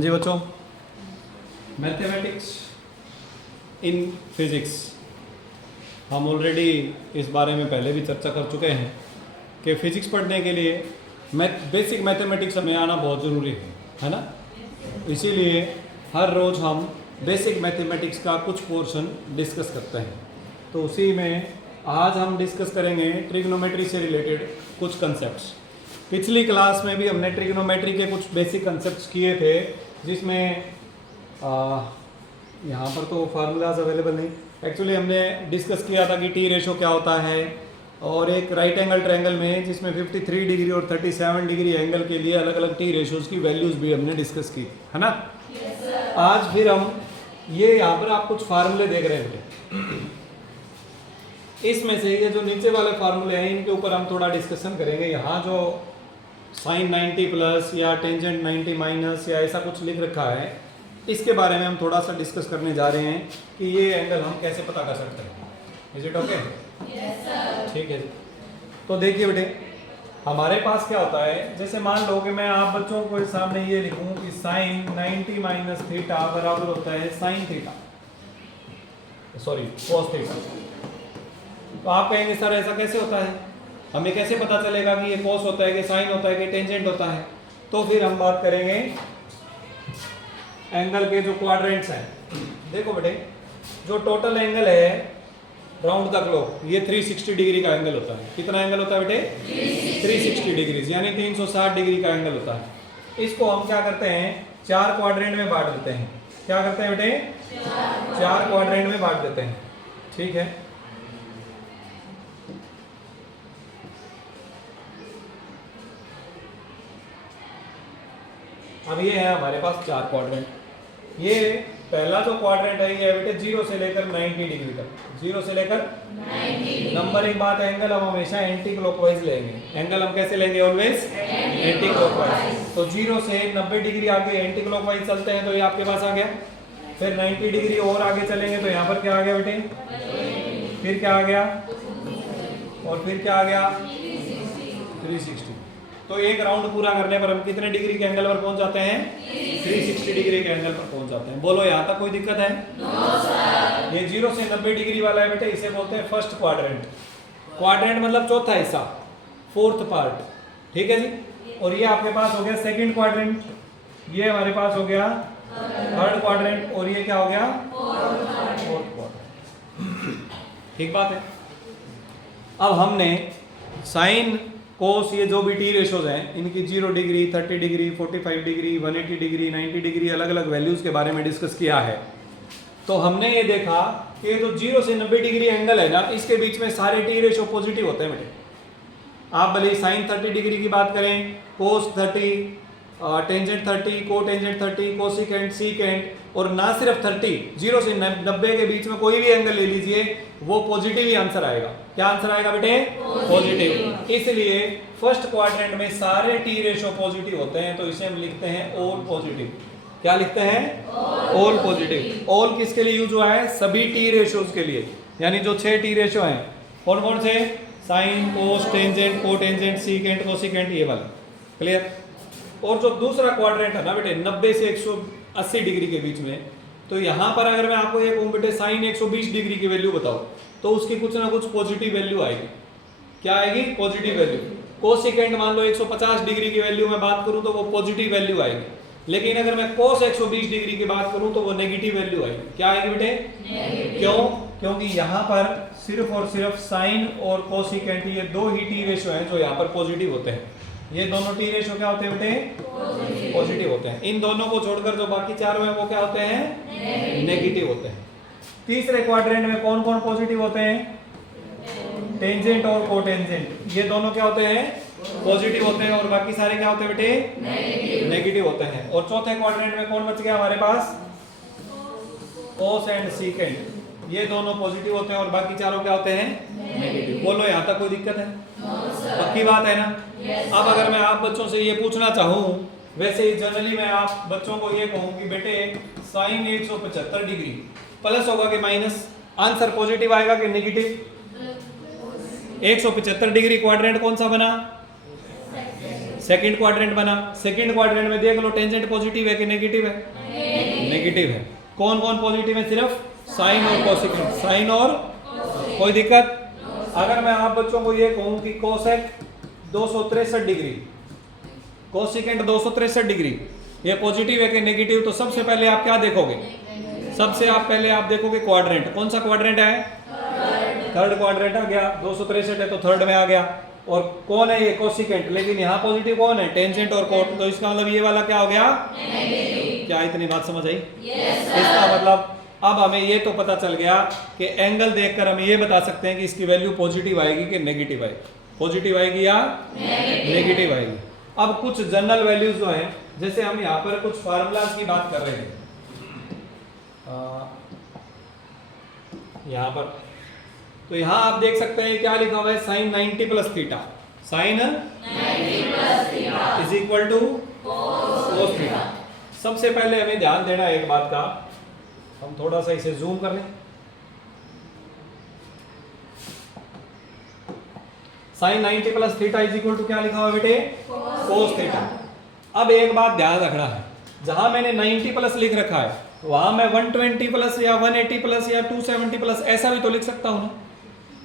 जी बच्चों, mathematics in physics हम already इस बारे में पहले भी चर्चा कर चुके हैं कि फ़िज़िक्स पढ़ने के लिए बेसिक मैथमेटिक्स हमें आना बहुत ज़रूरी है ना। इसीलिए हर रोज़ हम बेसिक मैथमेटिक्स का कुछ पोर्शन डिस्कस करते हैं। तो उसी में आज हम डिस्कस करेंगे ट्रिग्नोमेट्री से रिलेटेड कुछ कंसेप्ट्स। पिछली क्लास में भी हमने ट्रिग्नोमेट्री के कुछ बेसिक कंसेप्ट्स किए थे, जिसमें यहाँ पर तो फार्मूलाज अवेलेबल नहीं। एक्चुअली हमने डिस्कस किया था कि टी रेशो क्या होता है, और एक राइट एंगल ट्रायंगल में जिसमें 53 डिग्री और 37 डिग्री एंगल के लिए अलग अलग टी रेशोज़ की वैल्यूज़ भी हमने डिस्कस की, है ना। आज फिर हम ये यहाँ पर आप कुछ फार्मूले देख रहे हैं, इसमें से ये जो नीचे वाले फार्मूले हैं इनके ऊपर हम थोड़ा डिस्कशन करेंगे। यहाँ जो साइन 90 प्लस या टेंजेंट 90 माइनस या ऐसा कुछ लिख रखा है, इसके बारे में हम थोड़ा सा डिस्कस करने जा रहे हैं कि ये एंगल हम कैसे पता कर सकते हैं। Is it okay? ठीक है जी। तो देखिए बेटे, हमारे पास क्या होता है, जैसे मान लो कि मैं आप बच्चों को सामने ये लिखूं कि साइन 90 माइनस थीटा बराबर होता है sine theta, sorry cos theta. तो आप कहेंगे सर ऐसा कैसे होता है, हमें कैसे पता चलेगा कि ये कॉस होता है कि साइन होता है कि टेंजेंट होता है। तो फिर हम बात करेंगे एंगल के जो क्वाड्रेंट्स हैं। देखो बेटे, जो टोटल एंगल है राउंड द क्लॉक, ये 360 डिग्री का एंगल होता है। कितना एंगल होता है बेटे? 360 डिग्री, यानी 360 डिग्री का एंगल होता है। इसको हम क्या करते हैं, 4 क्वाड्रेंट में बांट देते हैं। क्या करते हैं बेटे? 4 क्वाड्रेंट में बांट देते हैं। ठीक है, अब ये है हमारे पास 4 क्वाड्रेंट। ये पहला जो क्वाड्रेंट है ये बेटे 0 से लेकर 90 डिग्री तक, 0 से लेकर 90। नंबर एक बात, एंगल हम हमेशा एंटी क्लॉकवाइज लेंगे। एंगल हम कैसे लेंगे? Always anti clockwise. तो 0 से 90 डिग्री आगे एंटी क्लॉकवाइज चलते हैं तो ये आपके पास आ गया। फिर 90 डिग्री और आगे चलेंगे तो यहाँ पर क्या आ गया बेटे? फिर क्या आ गया? और फिर क्या आ गया? 360। तो एक राउंड पूरा करने पर हम कितने डिग्री के एंगल पर पहुंच जाते हैं? 360 डिग्री के एंगल पर पहुंच जाते हैं। बोलो यहाँ तक कोई दिक्कत है? No sir. ये 0 से 90 डिग्री वाला है बेटे, इसे बोलते हैं फर्स्ट क्वाड्रेंट। क्वाड्रेंट मतलब चौथा हिस्सा, फोर्थ पार्ट। ठीक है जी। और ये आपके पास हो गया सेकंड क्वाड्रेंट, ये हमारे पास हो गया थर्ड क्वाड्रेंट, और ये क्या हो गया? Fourth quadrant. ठीक बात है। अब हमने साइन कोस, ये जो भी टी रेशोज हैं इनकी 0 degree, 30 degree, 45 degree, 180 degree, 90 degree अलग अलग वैल्यूज़ के बारे में डिस्कस किया है। तो हमने ये देखा कि जो 0 से 90 डिग्री एंगल है ना, इसके बीच में सारे टी रेशो पॉजिटिव होते हैं बेटे। आप भले साइन 30 डिग्री की बात करें, कोस 30, टेंजेंट 30, को टेंजेंट 30, कोसिकेंट, सीकेंट, और ना सिर्फ 30, 0 से 90 के बीच में कोई भी एंगल ले लीजिए, वो पॉजिटिव ही आंसर आएगा। क्या आंसर आएगा बेटे? पॉजिटिव। इसलिए फर्स्ट क्वाड्रेंट में सारे टी रेशो पॉजिटिव होते हैं, तो इसे हम लिखते हैं ऑल पॉजिटिव। क्या लिखते हैं? All positive. ऑल किसके लिए यूज हुआ है? सभी टी रेशोज के लिए, यानी जो 6 टी रेशो हैं। कौन कौन से? साइन, कोस, टेंजेंट, को टेंजेंट, सीकेंट, कोसिकेंट, ये वाला। क्लियर? और जो दूसरा क्वाड्रेंट है ना बेटे 90 से 180 डिग्री के बीच में, तो यहाँ पर अगर मैं आपको ये कहूँ बेटे साइन 120 डिग्री की वैल्यू बताओ, तो उसकी कुछ ना कुछ पॉजिटिव वैल्यू आएगी। क्या आएगी? Positive value. कोसिकेंट मान लो 150 डिग्री की वैल्यू मैं बात करूँ तो वो पॉजिटिव वैल्यू आएगी। लेकिन अगर मैं कोस 120 डिग्री की बात करूँ तो वो नेगेटिव वैल्यू आएगी। क्या आएगी बेटे? क्यों? क्योंकि यहाँ पर सिर्फ और सिर्फ साइन और कोसिकेंट, ये 2 ही टी रेशो हैं जो यहाँ पर पॉजिटिव होते हैं। ये दोनों टी रेशो क्या होते हैं बेटे? पॉजिटिव होते हैं। इन दोनों को छोड़कर जो बाकी चारों हैं वो क्या होते हैं? नेगेटिव होते हैं। तीसरे क्वाड्रेंट में कौन कौन पॉजिटिव होते हैं? टेंजेंट और कोटेंजेंट, ये दोनों क्या होते हैं? पॉजिटिव होते हैं, और बाकी सारे क्या होते हैं बेटे? नेगेटिव होते हैं। और चौथे क्वाड्रेंट में कौन बच गया हमारे पास? कोस एंड सीकेंट, ये दोनों पॉजिटिव होते हैं और बाकी चारों क्या होते हैं? नेगेटिव। बोलो यहाँ तक कोई दिक्कत है? पक्की बात है ना? अब अगर मैं आप बच्चों से ये पूछना चाहूँ, वैसे ही जनरली मैं आप बच्चों को ये कहूँ कि बेटे साइन 175 डिग्री प्लस होगा कि माइनस, आंसर पॉजिटिव आएगा कि नेगेटिव? 175 डिग्री क्वाड्रेंट कौन सा बना? सेकंड क्वाड्रेंट बना, सेकंड क्वाड्रेंट में देख लो टेंजेंट पॉजिटिव है कि नेगेटिव है? नेगेटिव है। कौन कौन पॉजिटिव है? सिर्फ साइन और कोसेकेंट, साइन और कोई दिक्कत? अगर मैं आप बच्चों को ये कहूं कि कोसेक 263 डिग्री, कोसेकेंट 263 डिग्री, ये पॉजिटिव है कि नेगेटिव, तो सबसे पहले आप क्या देखोगे? सबसे आप पहले आप देखोगे क्वाड्रेंट। कौन सा क्वाड्रेंट है? थर्ड क्वाड्रेंट आ गया। 263 है तो थर्ड में आ गया। और कौन है ये? कोसेकेंट। लेकिन यहाँ पॉजिटिव कौन है? टेंजेंट और कोट। तो इसका मतलब ये वाला क्या हो गया? क्या इतनी बात समझ आई? इसका मतलब अब हमें ये तो पता चल गया कि एंगल देखकर हम ये बता सकते हैं कि इसकी वैल्यू पॉजिटिव आएगी कि नेगेटिव आएगी। पॉजिटिव आएगी या नेगेटिव आएगी। अब कुछ जनरल वैल्यूज जो हैं, जैसे हम यहाँ पर कुछ फार्मूलाज की बात कर रहे हैं यहाँ पर, तो यहाँ आप देख सकते हैं क्या लिखा हुआ है? Sine 90 plus theta, sine 90 plus theta is equal to cos theta. सबसे पहले हमें ध्यान देना है एक बात का, हम थोड़ा सा इसे जूम कर लें। Sine 90 plus theta is equal to क्या लिखा हुआ बेटे? Cos theta. अब एक बात ध्यान रखना है, जहां मैंने 90 प्लस लिख रखा है वहां मैं 120 प्लस या 180 प्लस या 270 प्लस ऐसा भी तो लिख सकता हूं ना।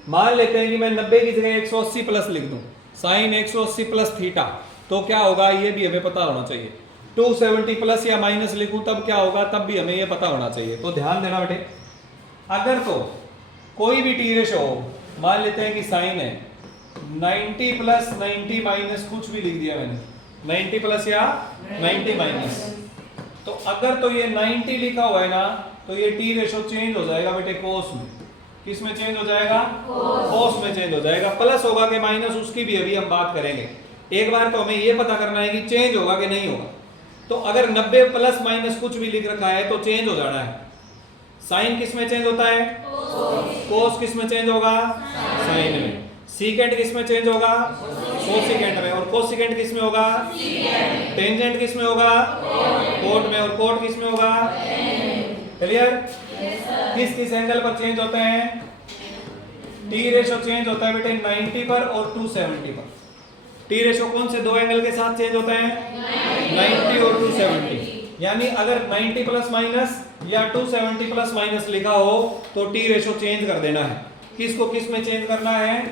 मान लेते हैं कि मैं 90 की जगह 180 प्लस लिख दूं, साइन 180 प्लस थीटा, तो क्या होगा ये भी हमें पता होना चाहिए। 270 प्लस या माइनस लिखूं तब क्या होगा, तब भी हमें ये पता होना चाहिए। तो ध्यान देना बेटे, अगर तो कोई भी टी रेशो हो, मान लेते हैं कि साइन है 90 प्लस 90 माइनस, कुछ भी लिख दिया मैंने, 90 प्लस या 90 माइनस, तो अगर तो ये 90 लिखा हुआ है ना, तो ये टी रेशो चेंज हो जाएगा बेटे कोस में। किस में चेंज हो जाएगा? कोस में चेंज हो जाएगा। प्लस होगा कि माइनस, उसकी भी अभी हम बात करेंगे। एक बार तो हमें ये पता करना है कि चेंज होगा कि नहीं होगा। तो अगर 90 प्लस माइनस कुछ भी लिख रखा है तो चेंज हो जाना है। साइन किस में चेंज होता है? कोस किस में चेंज होगा? साइन में। सीकेंट किस में चेंज होगा? कोसेकेंट में। और कोसेकेंट किस में होगा? टेंजेंट किस में होगा? कोट में। और कोट किस में होगा? क्लियर? किस किस एंगल पर चेंज होते हैं? टी रेशो चेंज होता है बेटे 90 पर और 270 पर। टी रेशो कौन से दो एंगल के साथ चेंज होता है? 90 और 270। यानी अगर 90 प्लस माइनस या 270 प्लस माइनस लिखा हो तो टी रेशो चेंज कर देना है। किसको किस में चेंज करना है?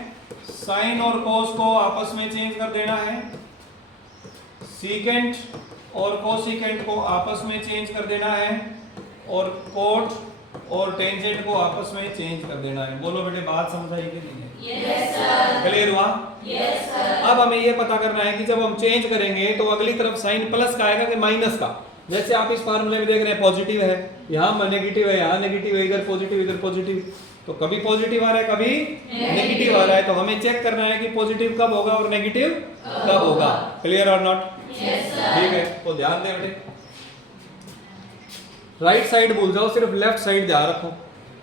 साइन और कोस को आपस में चेंज कर देना है, सीकेंट और कोसेकेंट को आपस में चेंज कर देना है, और कोट और टेंजेंट को आपस में चेंज कर देना है। बोलो बेटे बात समझ आई कि नहीं? Yes sir. क्लियर हुआ? Yes sir. अब हमें ये पता करना है कि जब हम चेंज करेंगे तो अगली तरफ साइन प्लस का आएगा कि माइनस का। जैसे आप इस फार्मूले में देख रहे हैं पॉजिटिव है, यहाँ नेगेटिव है, यहाँ नेगेटिव है, इधर पॉजिटिव, तो कभी पॉजिटिव आ रहा है कभी नेगेटिव आ रहा है। तो हमें चेक करना है कि पॉजिटिव कब होगा और नेगेटिव कब होगा। क्लियर और नॉट? Yes sir. ठीक है, तो ध्यान दें बेटे, राइट साइड भूल जाओ, सिर्फ लेफ्ट साइड ध्यान रखो।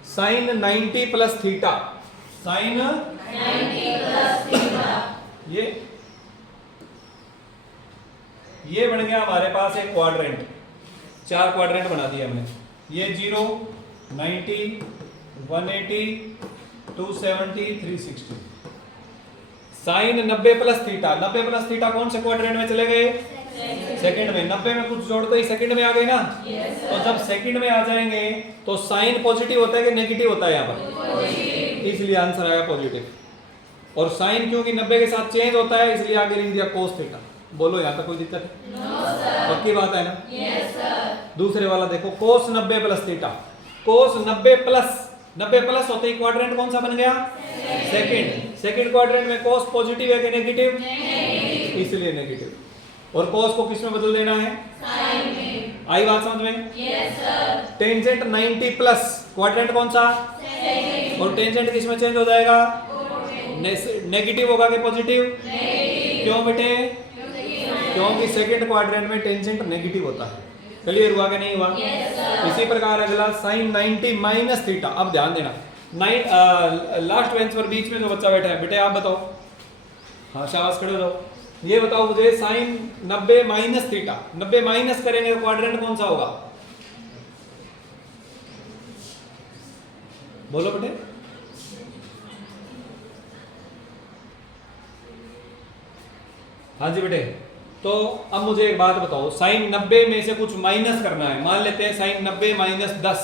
Sine 90 plus theta, sine 90 plus theta, ये बन गया हमारे पास एक क्वाड्रेंट। 4 क्वाड्रेंट बना दिए हमने। ये 0, 90, 180, 270, 360। Sine 90 plus theta, 90 plus theta कौन से क्वाड्रेंट में चले गए? सेकंड में। 90 में कुछ जोड़ते ही सेकंड में आ गए ना। तो जब सेकंड में आ जाएंगे तो साइन पॉजिटिव होता है कि नेगेटिव होता है यहाँ पर? इसलिए आंसर आया पॉजिटिव। और साइन क्योंकि 90 के साथ चेंज होता है इसलिए आगे लिख दिया कोस थीटा। बोलो यहाँ तक कोई दिक्कत है? No sir. पक्की बात है ना? Yes sir. दूसरे वाला देखो, cos 90 plus theta, cos 90 plus होते ही क्वाड्रेंट कौन सा बन गया? सेकंड क्वाड्रेंट में कोस पॉजिटिव है कि नेगेटिव? इसलिए नेगेटिव। और कोस को किस में बदल देना है? साइन में। आई बात समझ में? Yes sir. Tangent 90 plus, quadrant कौन सा? सेकंड। और टेंजेंट किस में चेंज हो जाएगा? नेगेटिव होगा कि पॉजिटिव? नेगेटिव। क्यों बेटे? क्योंकि सेकंड क्वाड्रेंट में टेंजेंट नेगेटिव होता है। क्लियर हुआ कि नहीं हुआ? yes, इसी प्रकार अगला साइन 90 माइनस थीटा। अब ध्यान देना, लास्ट बेंच पर बीच में जो बच्चा बैठा है, बेटे आप बताओ। हाँ शाबाश, खड़े हो जाओ। ये बताओ मुझे, साइन 90 माइनस थीटा, 90 माइनस करेंगे तो क्वाड्रेंट कौन सा होगा? बोलो बेटे। हाँ जी बेटे। तो अब मुझे एक बात बताओ, साइन 90 में से कुछ माइनस करना है। मान लेते हैं साइन 90 माइनस 10,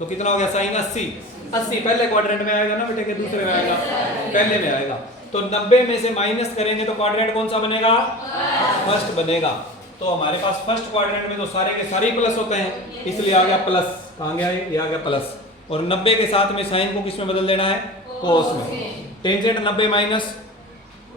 तो कितना हो गया? साइन 80। 80 पहले क्वाड्रेंट में आएगा ना बेटे, के दूसरे में आएगा? पहले में आएगा। तो 90 में से माइनस करेंगे तो क्वाड्रेंट कौन सा बनेगा? फर्स्ट बनेगा। तो हमारे पास फर्स्ट क्वाड्रेंट में तो सारे के सारे प्लस होते हैं, इसलिए आ गया प्लस। कहाँ गया ये? आ गया प्लस। और 90 के साथ में साइन को किस में बदल देना है? कोस में। टेंजेंट 90 माइनस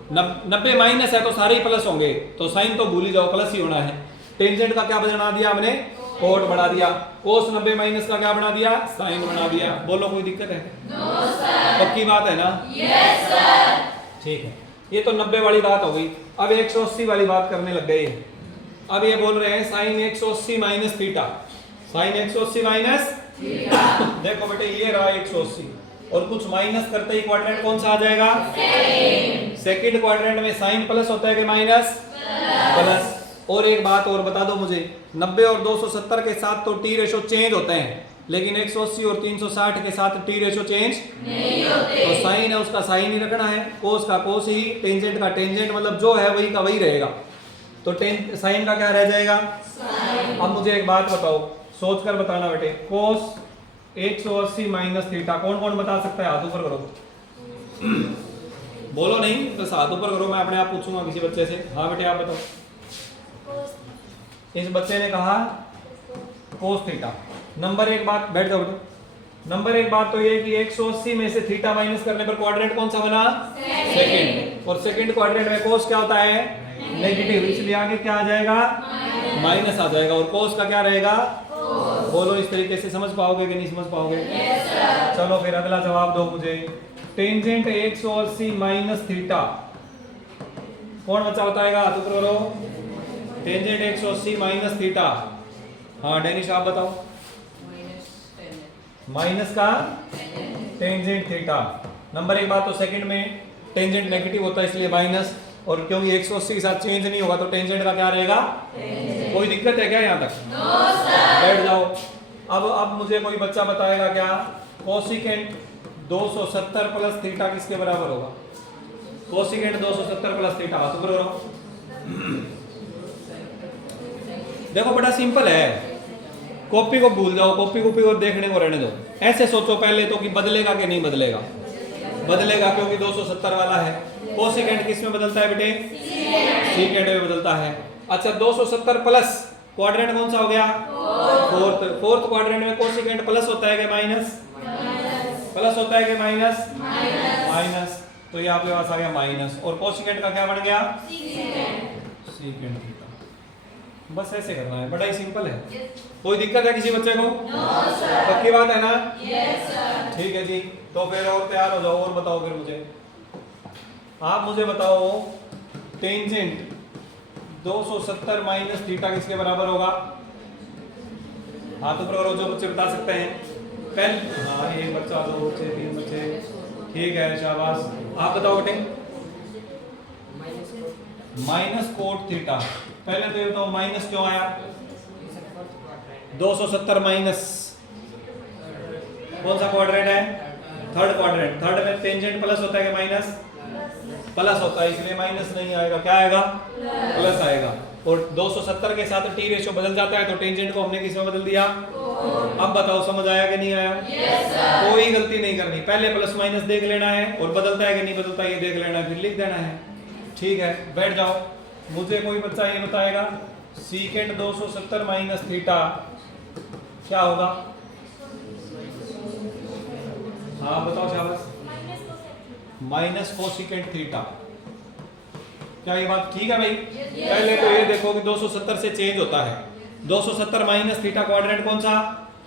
90 माइनस है तो सारे ही प्लस होंगे, तो साइन तो भूल ही जाओ, प्लस ही होना है। टेंजेंट का क्या बना दिया हमने? कोट बना दिया। कोस 90 माइनस का क्या बना दिया? साइन बना दिया। बोलो कोई दिक्कत है? No sir. पक्की बात है ना? Yes sir. ठीक है, ये तो 90 वाली बात हो गई। अब 180 वाली बात करने लग गए। अब ये बोल रहे हैं sine 180 minus theta. Sine 180 minus theta. देखो बेटे ये रहा 180, और कुछ माइनस करते ही क्वाड्रेंट कौन सा आ जाएगा? सेकंड क्वाड्रेंट में साइन प्लस होता है कि माइनस? प्लस। और एक बात और बता दो मुझे, 90 और 270 के साथ तो टी रेशो चेंज होते हैं, लेकिन 180 और 360 के साथ टी रेशो चेंज नहीं होते। तो साइन है उसका साइन ही रखना है, कोस का कोस ही, टेंजेंट का टेंजेंट, मतलब जो है वही का वही रहेगा। तो साइन का क्या रह जाएगा? अब मुझे एक बात बताओ, सोचकर बताना बेटे, कोस 180 माइनस थीटा कौन कौन बता सकता है? हाथ ऊपर करो। बोलो नहीं, बस हाथ ऊपर करो, मैं अपने आप पूछूंगा किसी बच्चे से। हाँ बेटे आप बताओ। इस बच्चे ने कहा कोस थीटा। नंबर एक बात, बैठ जाओ बेटे। नंबर एक बात तो ये कि 180 में से थीटा माइनस करने पर क्वाड्रेंट कौन सा बना? सेकंड। और सेकंड क्वाड्रेंट में कोस क्या होता है? नेगेटिव, इसलिए आगे क्या आ जाएगा? माइनस आ जाएगा। और कोस का क्या रहेगा? बोलो इस तरीके से समझ पाओगे कि नहीं समझ पाओगे? चलो फिर अगला जवाब दो मुझे। टेंजेंट 180 माइनस थीटा कौन बच्चा बताएगा? हाथ ऊपर करो। Tangent 180 minus theta. हाँ डेनिश आप बताओ। माइनस का टेंजेंट थीटा। नंबर एक बात तो सेकंड में टेंजेंट नेगेटिव होता है इसलिए माइनस, और क्योंकि 180 के साथ चेंज नहीं होगा तो टेंजेंट का क्या रहेगा? कोई दिक्कत है क्या यहाँ तक? No sir. बैठ जाओ। अब मुझे कोई बच्चा बताएगा क्या कोसिकेंट 270 प्लस थीटा किसके बराबर होगा? कोसिकेंट 270 प्लस थीटा, हाथ ऊपर करो। देखो बड़ा सिंपल है, कॉपी को भूल जाओ, कॉपी को देखने को रहने दो। ऐसे सोचो पहले तो कि बदलेगा कि नहीं बदलेगा? बदलेगा, क्योंकि 270 वाला है। कोसेकेंट किस में बदलता है बेटे? सीकेंट में बदलता है। अच्छा 270 प्लस क्वाड्रेंट कौन सा हो गया? फोर्थ क्वाड्रेंट में कोसेकेंट प्लस होता है कि माइनस? प्लस होता है कि माइनस? माइनस। तो ये आपके पास आ गया माइनस, और कोसेकेंट का क्या बन गया? सीकेंट। बस ऐसे करना है, बड़ा ही सिंपल है। कोई दिक्कत है किसी बच्चे को? No sir. पक्की बात है ना? Yes sir. ठीक है जी, तो फिर और तैयार हो जाओ और बताओ फिर मुझे। आप मुझे बताओ टेंजेंट 270 माइनस थीटा किसके बराबर होगा? हाथ ऊपर करो जो बच्चे बता सकते हैं। पहले हाँ एक बच्चा, दो बच्चे, तीन बच्चे, ठीक है शाबाश। आप बताओ बेटे। Minus cot theta. पहले तो ये बताओ माइनस क्यों आया? 270 माइनस कौन सा क्वाड्रेंट है? Third quadrant. थर्ड में टेंजेंट प्लस होता है कि माइनस? प्लस होता है, इसलिए माइनस नहीं आएगा, क्या आएगा? प्लस आएगा। और 270 के साथ टी रेशियो बदल जाता है, तो टेंजेंट को हमने किस में बदल दिया? अब बताओ समझ आया कि नहीं आया? कोई गलती नहीं करनी, पहले प्लस माइनस देख लेना है, और बदलता है कि नहीं बदलता ये देख लेना है, फिर लिख देना है। ठीक है, बैठ जाओ। मुझे कोई बच्चा ये बताएगा सीकेंट 270 माइनस थीटा क्या होगा? हाँ बताओ शाबाश। Minus cosecant theta. क्या ये बात ठीक है भाई? पहले तो ये देखो कि 270 से चेंज होता है। 270 माइनस थीटा क्वाड्रेंट कौन सा?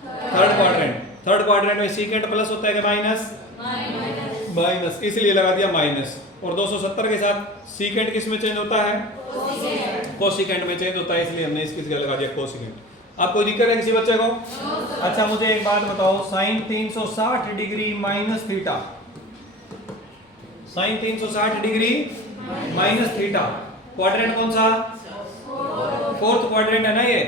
Third quadrant. थर्ड क्वाड्रेंट में सीकेंट प्लस होता है कि माइनस? माइनस, इसलिए लगा दिया माइनस। और 270 के साथ सीकेंट किस में चेंज होता है? कोसिकेंट में चेंज होता है, इसलिए हमने इसकी जगह लगा दिया कोसिकेंट। आप कोई दिक्कत है किसी बच्चे को? अच्छा मुझे एक बात बताओ, sine 360 degree minus theta. Sine 360 degree minus theta quadrant कौन सा? फोर्थ क्वाड्रेंट है ना ये।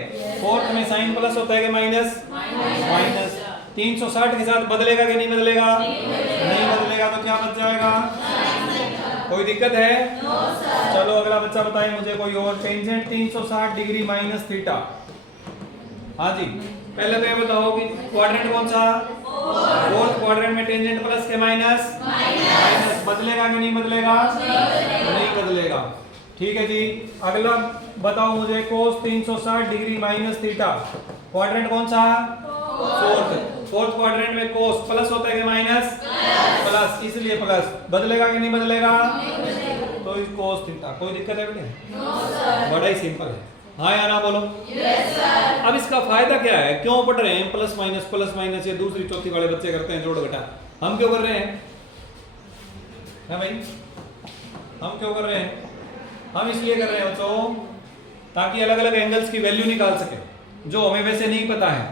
फोर्थ में साइन प्लस होता है कि माइनस? माइनस। 360 के साथ बदलेगा कि नहीं बदलेगा? नहीं बदलेगा, तो क्या बच जाएगा? कोई दिक्कत है? चलो अगला बच्चा बताए मुझे कोई और। Tangent 360 degree minus theta. हाँ जी, पहले तो ये बताओ कि क्वाड्रेंट कौन सा? फोर्थ क्वाड्रेंट में टेंजेंट प्लस के माइनस माइनस बदलेगा कि नहीं बदलेगा? नहीं बदलेगा। ठीक है जी। अगला बताओ मुझे कोस 360 डिग्री माइनस थीटा। क्वाड्रेंट कौन सा? फोर्थ क्वाड्रेंट में कोस प्लस होता है कि माइनस? प्लस, इसलिए प्लस। बदलेगा कि नहीं बदलेगा? तो इस कोस थीटा। कोई दिक्कत है बेटे? बड़ा ही सिंपल है। हाँ या ना बोलो? Yes sir. अब इसका फायदा क्या है? क्यों पढ़ रहे हैं प्लस माइनस? ये दूसरी चौथी वाले बच्चे करते हैं जोड़ घटा। हम क्यों कर रहे हैं? है भाई, हम क्यों कर रहे हैं? हम इसलिए कर रहे हैं बच्चों ताकि अलग अलग एंगल्स की वैल्यू निकाल सके, जो हमें वैसे नहीं पता है,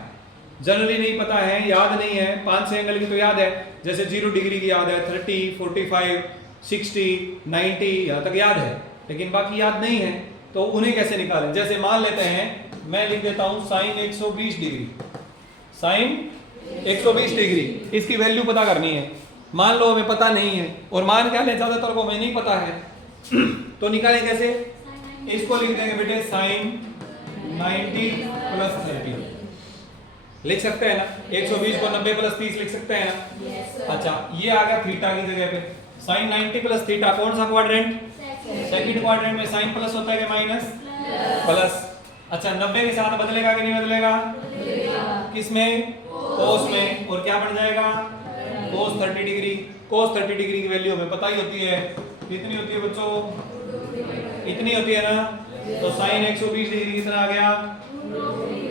जनरली नहीं पता है, याद नहीं है। 5-6 एंगल की तो याद है, जैसे 0 डिग्री की याद है, 30, 45, 60, 90 यहाँ तक याद है, लेकिन बाकी याद नहीं है। तो उन्हें कैसे निकालें? जैसे मान लेते हैं, मैं लिख देता हूं साइन 120 डिग्री। साइन 120 डिग्री, इसकी वैल्यू पता करनी है। मान लो हमें पता नहीं है, और मान क्या लें, ज्यादातर को हमें नहीं पता है तो निकालें कैसे? इसको लिख देंगे बेटे साइन 90 प्लस 30। लिख सकते हैं ना? 120 को 90 प्लस 30 लिख सकते हैं ना? अच्छा, ये आ गया थीटा की जगह पे। साइन 90 प्लस थीटा कौन सा क्वाड्रेंट? सेकंड क्वाड्रेंट में साइन प्लस होता है कि माइनस? प्लस। अच्छा, 90 के साथ बदलेगा कि नहीं बदलेगा? किसमें? कोस में। और क्या बन जाएगा? कोस 30 डिग्री। कोस 30 डिग्री की वैल्यू हमें पता ही होती है, कितनी होती है बच्चों? इतनी होती है ना? तो साइन 120 डिग्री कितना आ गया?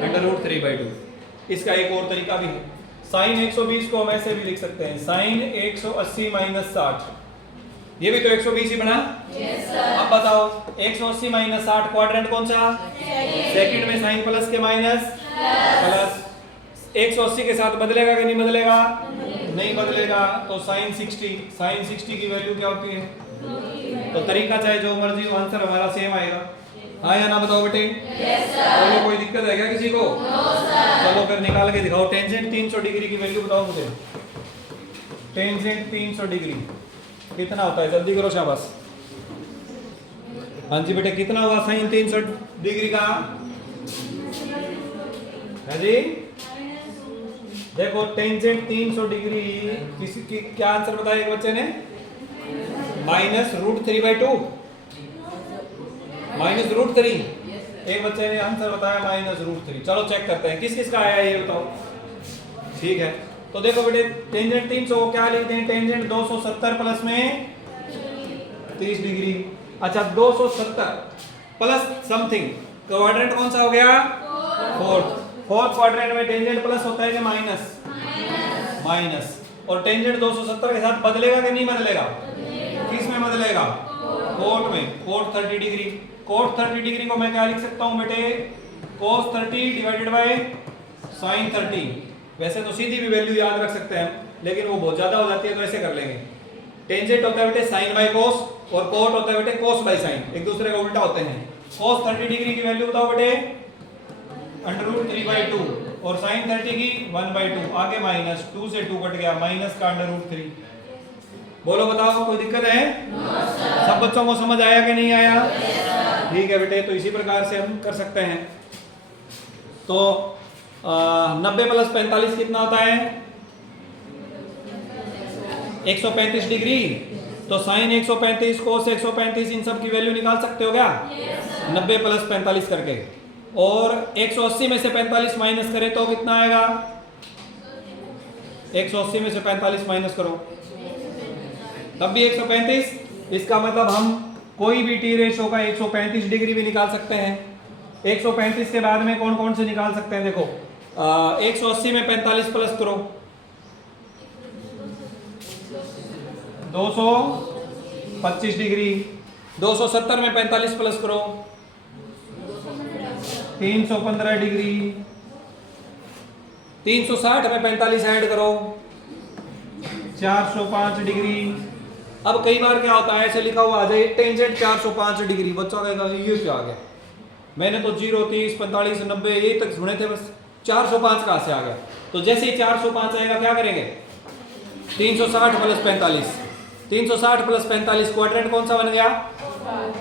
√3/2। इसका एक और तरीका भी है। साइन 120 को हम ऐसे भी लिख सकते हैं, साइन 180 माइनस 60। ये भी तो 120 ही बना। yes, अब बताओ 180 माइनस 60 क्वाड्रेंट कौन सा? सेकंड में साइन प्लस के माइनस प्लस। 180 के साथ बदलेगा कि नहीं बदलेगा? नहीं बदलेगा। तो साइन 60 की वैल्यू क्या होती है? तो तरीका चाहे जो मर्जी हो, आंसर हमारा सेम आएगा। हाँ या ना बताओ बेटे? बोलो, कोई दिक्कत है क्या किसी को? चलो फिर निकाल के दिखाओ। टेंजेंट 300 डिग्री की वैल्यू बताओ मुझे। टेंजेंट 300 डिग्री कितना होता है? जल्दी करो, शाबाश। हाँ जी बेटे, कितना हुआ साइन 300 डिग्री का? है जी, देखो टेंजेंट 300 डिग्री किसी की क्या आंसर बताया एक बच्चे ने? -√3/2। -√3। एक बच्चे ने आंसर बताया -√3। चलो चेक करते हैं किस किस का आया है, ये बताओ। ठीक है, तो देखो बेटे टेंजेंट 300 को क्या लिखते हैं? टेंजेंट 270 प्लस में 30 डिग्री। अच्छा, 270 प्लस समथिंग, क्वाड्रेंट कौन सा हो गया? फोर्थ क्वाड्रेंट में टेंजेंट प्लस होता है कि माइनस? माइनस। और टेंजेंट 270 के साथ बदलेगा कि नहीं बदलेगा? किस में बदलेगा? कोट में। Coat 30 degree. कोट 30 डिग्री को मैं क्या लिख सकता हूं बेटे? cos 30 divided by sin 30। वैसे तो सीधी भी वैल्यू याद रख सकते हैं, लेकिन वो बहुत ज्यादा हो जाती है, तो ऐसे कर लेंगे। टेंजेंट होता है बेटे sin बाय cos, और कोट होता है बेटे cos बाय sin, एक दूसरे का उल्टा होते हैं। cos 30 डिग्री की वैल्यू बताओ बेटे? √3/2, और sin 30 की 1/2। आगे माइनस, 2 से 2 कट गया, माइनस का √3। बोलो बताओ, कोई दिक्कत है? सब बच्चों को समझ आया कि नहीं आया? ठीक है बेटे, तो इसी प्रकार से हम कर सकते हैं। तो 90 प्लस 45 कितना होता है? 135 डिग्री। तो साइन 135, कोस 135, इन सब की वैल्यू निकाल सकते हो क्या? 90 प्लस 45 करके। और 180 में से 45 माइनस करें तो कितना आएगा? 180 में से 45 माइनस करो तब भी 135। इसका मतलब हम कोई भी टी रेशो का 135 डिग्री भी निकाल सकते हैं। 135 के बाद में कौन कौन से निकाल सकते हैं? देखो 180 में 45 प्लस करो, 225 डिग्री। 270 में 45 प्लस करो, 315 डिग्री। 360 में 45 ऐड करो, 405 डिग्री। अब कई बार क्या होता है, ऐसे लिखा हुआ आ जाए टेंजेंट 405 डिग्री, बच्चा कहेगा ये क्या आ गया? मैंने तो 0, 30, 45, 90 ये तक सुने थे, बस 405 कहां से आ गया? तो जैसे ही 405 आएगा क्या करेंगे? 360 प्लस 45, 360 प्लस 45 क्वाड्रेंट कौन सा बन गया?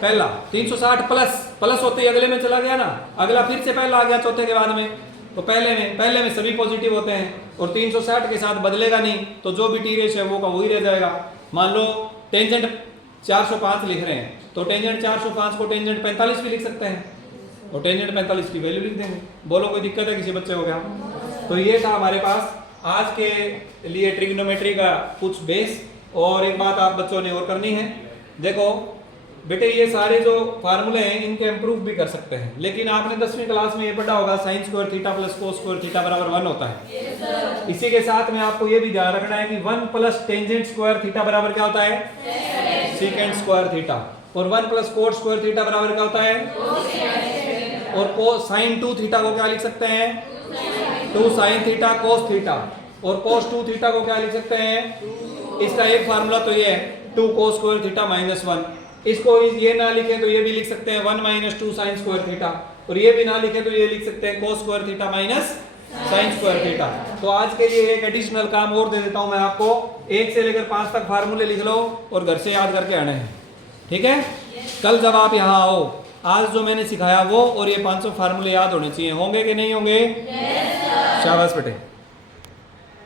पहला। 360 प्लस प्लस होते ही अगले में चला गया ना, अगला फिर से पहला आ गया चौथे के बाद में, तो पहले में सभी पॉजिटिव होते हैं और 360 के साथ बदलेगा नहीं, तो जो भी टी रेशियो है वो का वही रह जाएगा। मान लो टेंजेंट 405 लिख रहे हैं, तो टेंजेंट 405 को टेंजेंट 45 भी लिख सकते हैं, और टेंजेंट 45 की वैल्यू लिख देंगे। बोलो कोई दिक्कत है किसी बच्चे को क्या? तो ये था हमारे पास आज के लिए ट्रिग्नोमेट्री का कुछ बेस। और एक बात आप बच्चों ने और करनी है, देखो बेटे ये सारे जो फार्मूले हैं इनके इम्प्रूव भी कर सकते हैं, लेकिन आपने 10वीं क्लास में ये पढ़ा होगा sine square theta plus cos square theta बराबर 1 होता है। इसी के साथ में आपको ये भी ध्यान रखना है कि 1 प्लस टेंजेंट स्क्वायर थीटा बराबर क्या होता है? Secant square theta. और 1 प्लस कोट स्क्वायर थीटा बराबर क्या होता है? और कोस साइन 2 थीटा को क्या लिख सकते हैं? 2 साइन थीटा कोस थीटा। और कोस 2 थीटा को क्या लिख सकते हैं? इसका एक फार्मूला तो ये है 2 कोस स्क्वायर थीटा माइनस 1। इसको ये ना लिखे तो ये भी लिख सकते हैं 1 माइनस 2 साइन स्क्वायर थीटा, और ये भी ना लिखे तो ये लिख सकते हैं cos square theta minus sine square theta. तो आज के लिए एक एडिशनल काम और दे देता हूं मैं आपको, 1 से लेकर 5 तक फार्मूले लिख लो और घर से याद करके आने हैं, ठीक है? कल जब आप यहाँ आओ, आज जो मैंने सिखाया वो और ये 500 फार्मूले याद होने चाहिए, होंगे कि नहीं होंगे? शाबाश बेटे।